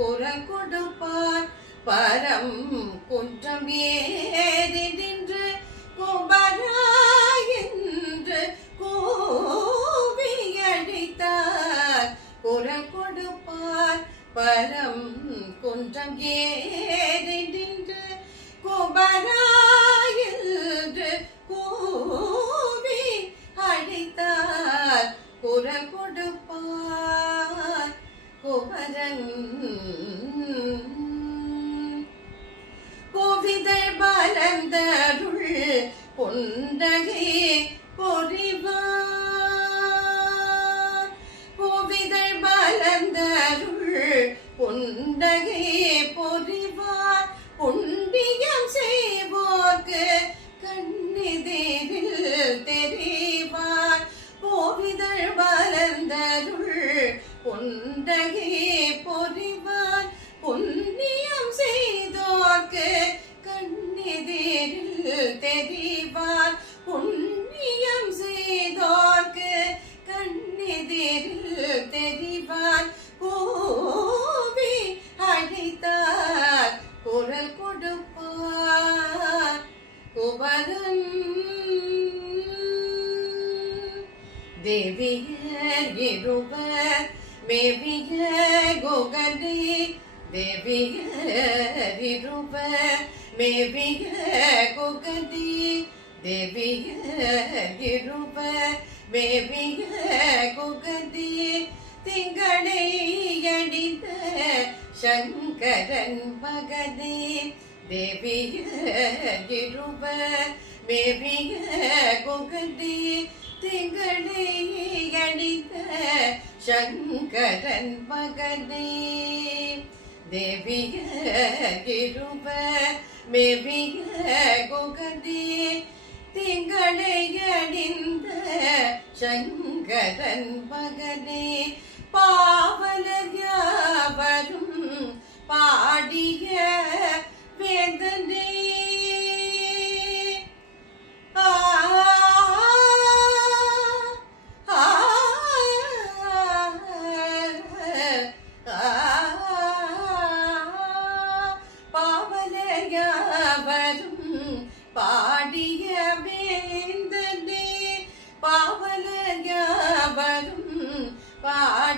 குரல் கொடுப்பார் பரம் குன்றம் ஏறி நின்று குமரா என்று கூவி அழைத்தார் குரல் கொடுப்பார் பரம் குன்றம் ஏறி நின்று குமரா என்று கூவி அழைத்தார் குரல் கொடுப்பார் குமரன் கோவிதழ் பலந்தருள் கொண்டகை பொறிவார் கோவிதழ் பலந்தருள் கொண்டகை பொறிவார் புண்ணியம் செய்வோர்க்கு கண்ணெதிரில் தெரிவார் கோவிதழ் பலந்தருள் கொண்டகை பொறிவார் புண்ணியம் செய்தோர்க்கு கண்ணெதிரில் தெரிவார் புண்ணியம் செய்தோர்க்கு கண்ணெதிரில் தெரிவார் கூவி அழைத்தார் குரல் கொடுப்பார் குமரன் தேவியர் இருவர் மேவிய குகனே தேவியர் இருவர் மேவிய குகனே தேவியர் இருவர் மேவிய குகனே திங்களை அணிந்த சங்கரன் மகனே தேவியர் இருவர் மேவிய குகனே திங்களை அணிந்த சங்கரன் மகனே தேவியர் இருவர் மேவிய குகனே திங்களை அணிந்த சங்கரன் மகனே பாவலர் யாவரும் பாடிய